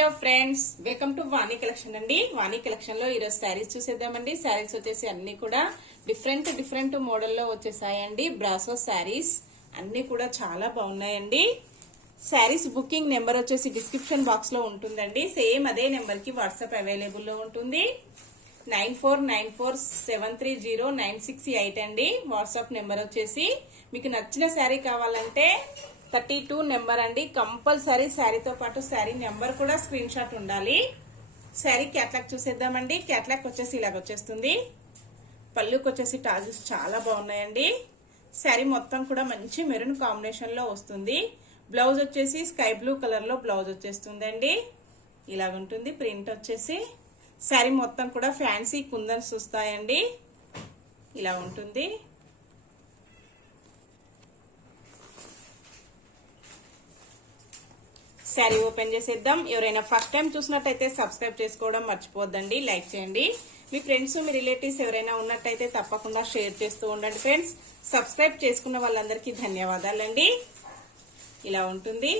Hello friends, welcome to Vani collection అండి. వాణి collection లో ఈరోజు శారీస్ చూసేద్దామండి. శారీస్ వచ్చేసి అన్ని కూడా డిఫరెంట్ మోడల్లో వచ్చేసాయండి. బ్రాసో శారీస్ అన్ని కూడా చాలా బాగున్నాయండి. శారీస్ బుకింగ్ నెంబర్ వచ్చేసి డిస్క్రిప్షన్ బాక్స్ లో ఉంటుందండి. సేమ్ అదే నెంబర్ కి వాట్సాప్ అవైలబుల్ లో ఉంటుంది. 9494730968 అండి వాట్సాప్ నెంబర్ వచ్చేసి. మీకు నచ్చిన శారీ కావాలంటే 32 నెంబర్ అండి. కంపల్సరీ శారీతో పాటు శారీ నెంబర్ కూడా స్క్రీన్ షాట్ ఉండాలి. శారీ క్యాట్లాగ్ చూసేద్దామండి. క్యాట్లాగ్ వచ్చేసి ఇలాగ వచ్చేస్తుంది. పళ్ళుకి వచ్చేసి టాజిల్స్ చాలా బాగున్నాయండి. శారీ మొత్తం కూడా మంచి మెరూన్ కాంబినేషన్ లో వస్తుంది. బ్లౌజ్ వచ్చేసి స్కై బ్లూ కలర్ లో బ్లౌజ్ వచ్చేస్తుందండి. ఇలాగ ఉంటుంది ప్రింట్ వచ్చేసి. శారీ మొత్తం కూడా ఫ్యాన్సీ కుందన్స్ వస్తాయండి. ఇలా ఉంటుంది. శారీ ఓపెన్ చేసేద్దాం. ఎవరైనా ఫస్ట్ టైం చూసినట్టయితే సబ్స్క్రైబ్ చేసుకోవడం మర్చిపోద్దండి. లైక్ చేయండి. మీ ఫ్రెండ్స్ మీ రిలేటివ్స్ ఎవరైనా ఉన్నట్టయితే తప్పకుండా షేర్ చేస్తూ ఉండండి ఫ్రెండ్స్. సబ్స్క్రైబ్ చేసుకున్న వాళ్ళందరికీ ధన్యవాదాలండి. ఇలా ఉంటుంది.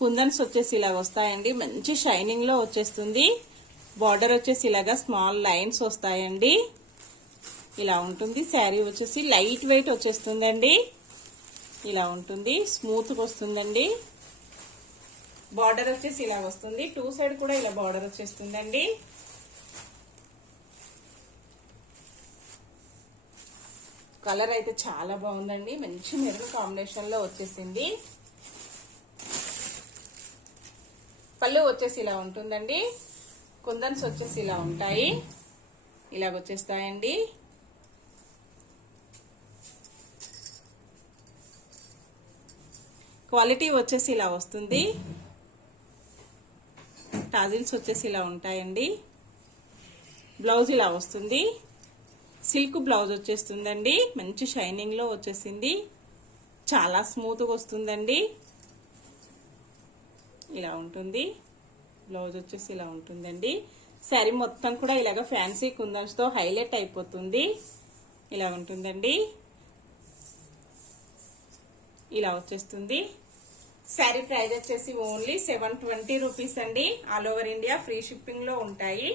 కుందన్స్ వచ్చేసి ఇలాగ వస్తాయండి. మంచి షైనింగ్ లో వచ్చేస్తుంది. బార్డర్ వచ్చేసి ఇలాగా స్మాల్ లైన్స్ వస్తాయండి. ఇలా ఉంటుంది. శారీ వచ్చేసి లైట్ వెయిట్ వచ్చేస్తుందండి. ఇలా ఉంటుంది. స్మూత్ గా వస్తుందండి. బార్డర్ వచ్చేసి ఇలా వస్తుంది. టూ సైడ్ కూడా ఇలా బార్డర్ వచ్చేస్తుందండి. కలర్ అయితే చాలా బాగుందండి. మంచి మెరూన్ కాంబినేషన్ లో వచ్చేసింది. పళ్ళు వచ్చేసి ఇలా ఉంటుందండి. కుందన్స్ వచ్చేసి ఇలా ఉంటాయి. ఇలాగ వచ్చేస్తాయండి. క్వాలిటీ వచ్చేసి ఇలా వస్తుంది. టాజిల్స్ వచ్చేసి ఇలా ఉంటాయండి. బ్లౌజ్ ఇలా వస్తుంది. సిల్క్ బ్లౌజ్ వచ్చేస్తుందండి. మంచి షైనింగ్ లో వచ్చేసింది. చాలా స్మూత్ గా వస్తుందండి. ఇలా ఉంటుంది. బ్లౌజ్ వచ్చేసి ఇలా ఉంటుందండి. శారీ మొత్తం కూడా ఇలాగ ఫ్యాన్సీ కుందన్స్ తో హైలైట్ అయిపోతుంది. ఇలా ఉంటుందండి. ఇలా వచ్చేస్తుంది. శారీ ప్రైస్ వచ్చేసి ఓన్లీ 720 రూపీస్ అండి. All over India free shipping లో ఉంటాయి.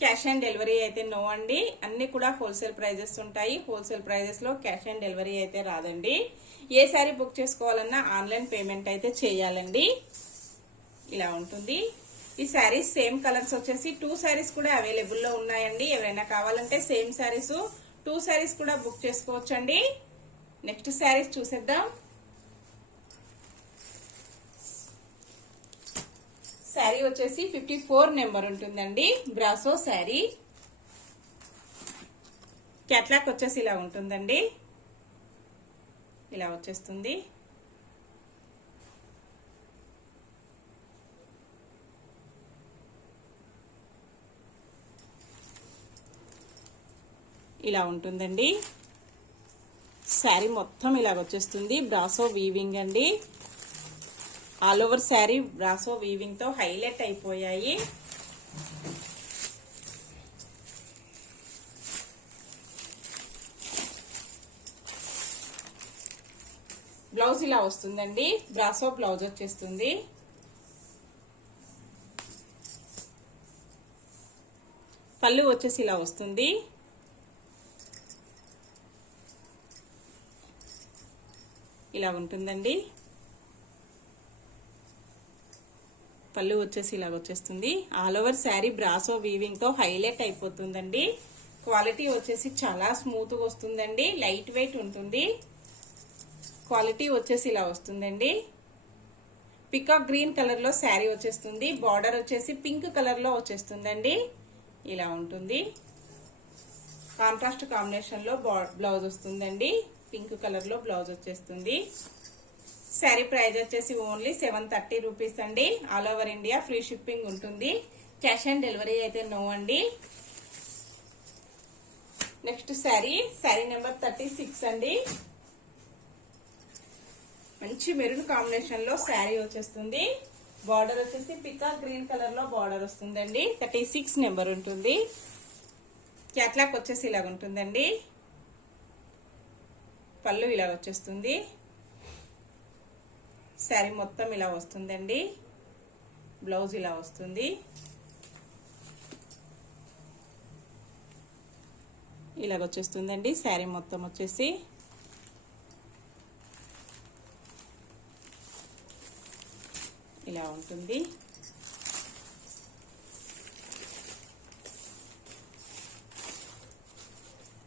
క్యాష్ ఆన్ డెలివరీ అయితే నో అండి. అన్ని కూడా హోల్సేల్ ప్రైజెస్ ఉంటాయి. హోల్సేల్ ప్రైజెస్ లో క్యాష్ ఆన్ డెలివరీ అయితే రాదండి. ఏ శారీ బుక్ చేసుకోవాలన్నా ఆన్లైన్ పేమెంట్ అయితే చేయాలండి. ఇలా ఉంటుంది. ఈ శారీస్ సేమ్ కలర్స్ వచ్చేసి 2 శారీస్ కూడా అవైలబుల్ లో ఉన్నాయండి. ఎవరైనా కావాలంటే సేమ్ శారీస్ 2 శారీస్ కూడా బుక్ చేసుకోవచ్చండి. నెక్స్ట్ శారీస్ చూసేద్దాం. శారీ వచ్చేసి 54 నెంబర్ ఉంటుందండి. బ్రాసో శారీ. క్యాట్లాగ్ వచ్చేసి ఇలా ఉంటుందండి. ఇలా వచ్చేస్తుంది. ఇలా ఉంటుందండి. శారీ మొత్తం ఇలాగ వచ్చేస్తుంది. బ్రాసో వీవింగ్ అండి. All over sari brasso weaving తో హైలైట్ అయిపోయాయి. బ్లౌజ్ ఇలా వస్తుందండి. బ్రాసో బ్లౌజ్ వచ్చేస్తుంది. పళ్ళు వచ్చేసి ఇలా వస్తుంది. ఇలా ఉంటుందండి. పళ్ళు వచ్చేసి ఇలాగ వచ్చేస్తుంది. All over sari brasso weaving తో హైలైట్ అయిపోతుందండి. క్వాలిటీ వచ్చేసి చాలా స్మూత్ గా వస్తుందండి. లైట్ వెయిట్ ఉంటుంది. క్వాలిటీ వచ్చేసి ఇలా వస్తుందండి. పికాక్ గ్రీన్ కలర్ లో శారీ వచ్చేస్తుంది. బార్డర్ వచ్చేసి పింక్ కలర్ లో వచ్చేస్తుందండి. ఇలా ఉంటుంది. కాంట్రాస్ట్ కాంబినేషన్ లో బ్లౌజ్ వస్తుందండి. పింక్ కలర్ లో బ్లౌజ్ వచ్చేస్తుంది. శారీ ప్రైస్ వచ్చేసి ఓన్లీ 730 రూపీస్ అండి. All over India free shipping ఉంటుంది. క్యాష్ ఆన్ డెలివరీ అయితే నో అండి. నెక్స్ట్ శారీ నెంబర్ 36 అండి. మంచి మెరూన్ కాంబినేషన్ లో శారీ వచ్చేస్తుంది. బార్డర్ వచ్చేసి పికాక్ గ్రీన్ కలర్ లో బార్డర్ వస్తుందండి. 36 నెంబర్ ఉంటుంది. క్యాట్లాగ్ వచ్చేసి ఇలాగ ఉంటుందండి. పళ్ళు ఇలా వచ్చేస్తుంది. శారీ మొత్తం ఇలా వస్తుందండి. బ్లౌజ్ ఇలా వస్తుంది. ఇలాగొచ్చేస్తుందండి శారీ మొత్తం వచ్చేసి. ఇలా ఉంటుంది.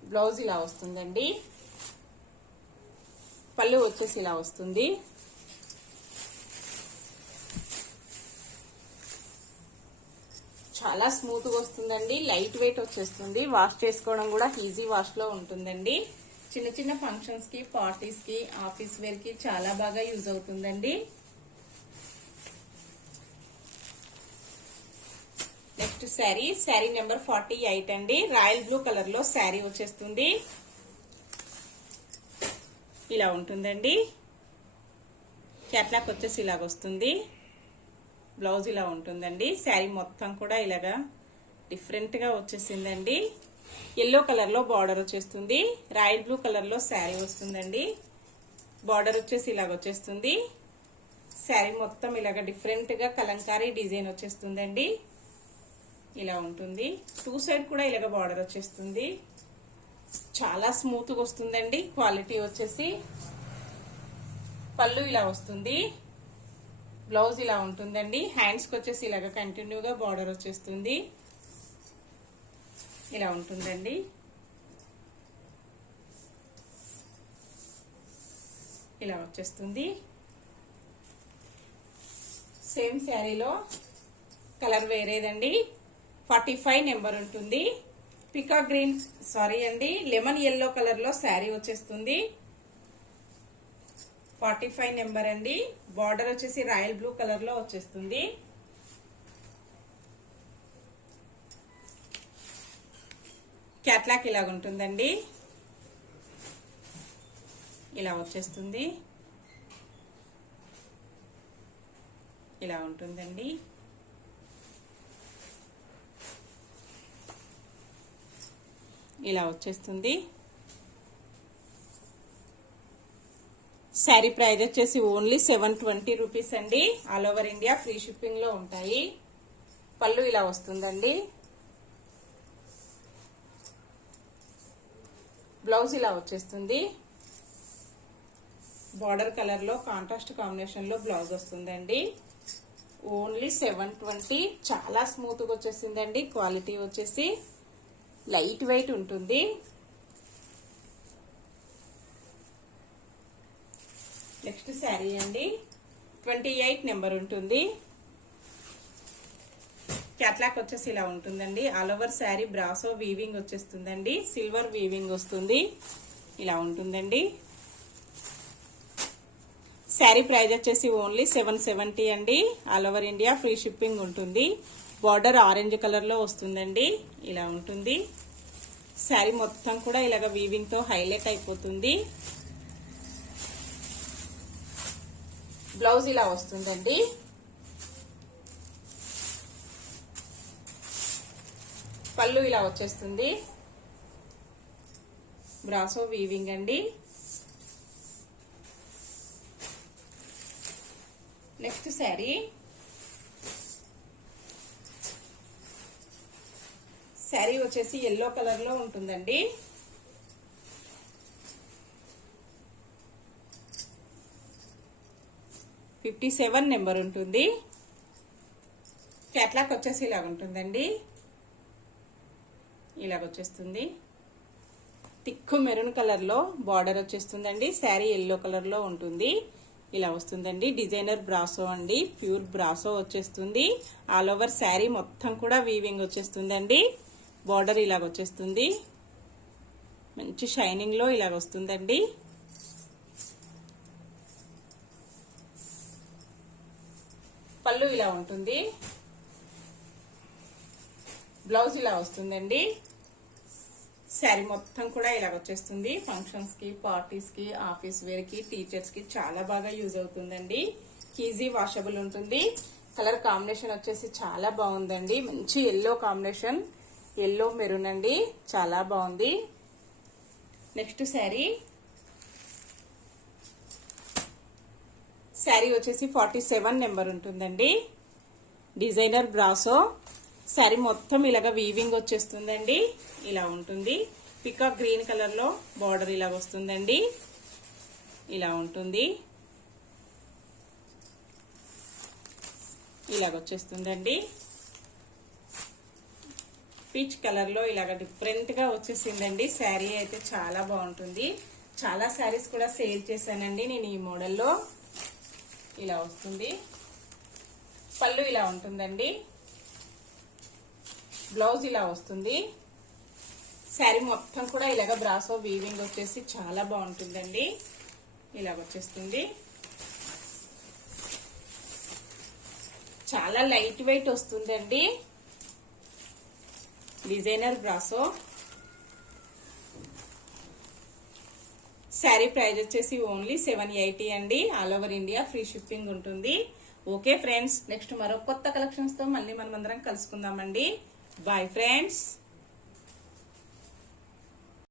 బ్లౌజ్ ఇలా వస్తుందండి. పళ్ళు వచ్చేసి ఇలా వస్తుంది. చాలా స్మూత్ గా వస్తుందండి. లైట్ వెయిట్ వచ్చేస్తుంది. వాష్ చేసుకోవడం కూడా ఈజీ వాష్ లో ఉంటుందండి. చిన్న చిన్న ఫంక్షన్స్ కి, పార్టీస్ కి, ఆఫీస్ వేర్ కి చాలా బాగా యూజ్ అవుతుందండి. నెక్స్ట్ శారీ నెంబర్ 48 అండి. రాయల్ బ్లూ కలర్ లో శారీ వచ్చేస్తుంది. ఇలా ఉంటుందండి. క్యాట్లాక్ వచ్చేసి ఇలాగ వస్తుంది. బ్లౌజ్ ఇలా ఉంటుందండి. శారీ మొత్తం కూడా ఇలాగా డిఫరెంట్ గా వచ్చేసిందండి. ఎల్లో కలర్ లో బార్డర్ వచ్చేస్తుంది. రాయల్ బ్లూ కలర్ లో శారీ వస్తుందండి. బార్డర్ వచ్చేసి ఇలాగ వచ్చేస్తుంది. శారీ మొత్తం ఇలాగ డిఫరెంట్ గా కలంకారీ డిజైన్ వచ్చేస్తుందండి. ఇలా ఉంటుంది. టూ సైడ్ కూడా ఇలాగ బార్డర్ వచ్చేస్తుంది. చాలా స్మూత్ గా వస్తుందండి. క్వాలిటీ వచ్చేసి పళ్ళు ఇలా వస్తుంది. బ్లౌజ్ ఇలా ఉంటుందండి. హ్యాండ్స్ కి వచ్చేసి ఇలాగ కంటిన్యూగా బార్డర్ వచ్చేస్తుంది. ఇలా ఉంటుందండి. ఇలా వచ్చేస్తుంది. సేమ్ శారీలో కలర్ వేరేదండి. 45 నెంబర్ ఉంటుంది. Peacock green lemon yellow colour లో శారీ వచ్చేస్తుంది. 45 నెంబర్ అండి. బార్డర్ వచ్చేసి రాయల్ బ్లూ కలర్ లో వచ్చేస్తుంది. క్యాట్లాక్ ఇలాగ ఉంటుందండి. ఇలా వచ్చేస్తుంది. ఇలా ఉంటుందండి. ఇలా వచ్చేస్తుంది. శారీ ప్రైస్ వచ్చేసి ఓన్లీ 720 రూపీస్ అండి. All over India free shipping లో ఉంటాయి. పళ్ళు ఇలా వస్తుందండి. బ్లౌజ్ ఇలా వచ్చేస్తుంది. బార్డర్ కలర్ లో కాంట్రాస్ట్ కాంబినేషన్ లో బ్లౌజ్ వస్తుందండి. ఓన్లీ 720. చాలా స్మూత్ గా వచ్చేసిందండి. క్వాలిటీ వచ్చేసి లైట్ వెయిట్ ఉంటుంది. నెక్స్ట్ శారీ అండి. 28 నెంబర్ ఉంటుంది. క్యాట్లాక్ వచ్చేసి ఇలా ఉంటుందండి. All over sari brasso weaving వచ్చేస్తుందండి. సిల్వర్ వీవింగ్ వస్తుంది. ఇలా ఉంటుందండి. శారీ ప్రైస్ వచ్చేసి ఓన్లీ 770 అండి. All over India free shipping ఉంటుంది. బార్డర్ ఆరెంజ్ కలర్ లో వస్తుందండి. ఇలా ఉంటుంది. శారీ మొత్తం కూడా ఇలాగ వీవింగ్ తో హైలైట్ అయిపోతుంది. బ్లౌజ్ ఇలా వస్తుందండి. పళ్ళు ఇలా వచ్చేస్తుంది. బ్రాసో వీవింగ్ అండి. నెక్స్ట్ శారీ వచ్చేసి ఎల్లో కలర్ లో ఉంటుందండి. $57 నెంబర్ ఉంటుంది. క్యాట్లాక్ వచ్చేసి ఇలాగ ఉంటుందండి. ఇలాగ వచ్చేస్తుంది. థిక్ మెరూన్ కలర్ లో బార్డర్ వచ్చేస్తుందండి. శారీ ఎల్లో కలర్ లో ఉంటుంది. ఇలా వస్తుందండి. డిజైనర్ బ్రాసో అండి. ప్యూర్ బ్రాసో వచ్చేస్తుంది. ఆల్ ఓవర్ శారీ మొత్తం కూడా వీవింగ్ వచ్చేస్తుందండి. బార్డర్ ఇలాగ వచ్చేస్తుంది. మంచి షైనింగ్ లో ఇలాగ వస్తుందండి. పళ్ళు ఇలా ఉంటుంది. బ్లౌజ్ ఇలా వస్తుందండి. శారీ మొత్తం కూడా ఇలాగ వచ్చేస్తుంది. ఫంక్షన్స్ కి, పార్టీస్ కి, ఆఫీస్ వేర్ కి, టీచర్స్ కి చాలా బాగా యూజ్ అవుతుందండి. ఈజీ వాషబుల్ ఉంటుంది. కలర్ కాంబినేషన్ వచ్చేసి చాలా బాగుందండి. మంచి ఎల్లో కాంబినేషన్, ఎల్లో మెరూన్ అండి. చాలా బాగుంది. నెక్స్ట్ శారీ వచ్చేసి 47 నెంబర్ ఉంటుందండి. డిజైనర్ బ్రాసో శారీ మొత్తం ఇలాగ వీవింగ్ వచ్చేస్తుందండి. ఇలా ఉంటుంది. పికాక్ గ్రీన్ కలర్ లో బార్డర్ ఇలాగ వస్తుందండి. ఇలా ఉంటుంది. ఇలాగ వచ్చేస్తుందండి. పీచ్ కలర్ లో ఇలాగ డిఫరెంట్ గా వచ్చేసిందండి. శారీ అయితే చాలా బాగుంటుంది. చాలా శారీస్ కూడా సేల్ చేశానండి నేను ఈ మోడల్లో. ఇలా వస్తుంది. పళ్ళు ఇలా ఉంటుందండి. బ్లౌజ్ ఇలా వస్తుంది. శారీ మొత్తం కూడా ఇలాగ బ్రాసో వీవింగ్ వచ్చేసి చాలా బాగుంటుందండి. ఇలాగ వచ్చేస్తుంది. చాలా లైట్ వెయిట్ వస్తుందండి. డిజైనర్ బ్రాసో శారీ ప్రైస్ వచ్చేసి ఓన్లీ 780 అండి. All over India free shipping ఉంటుంది. ఓకే ఫ్రెండ్స్, నెక్స్ట్ మరో కొత్త కలెక్షన్స్ తో మళ్ళీ మనమందరం కలుసుకుందామండి. Bye friends.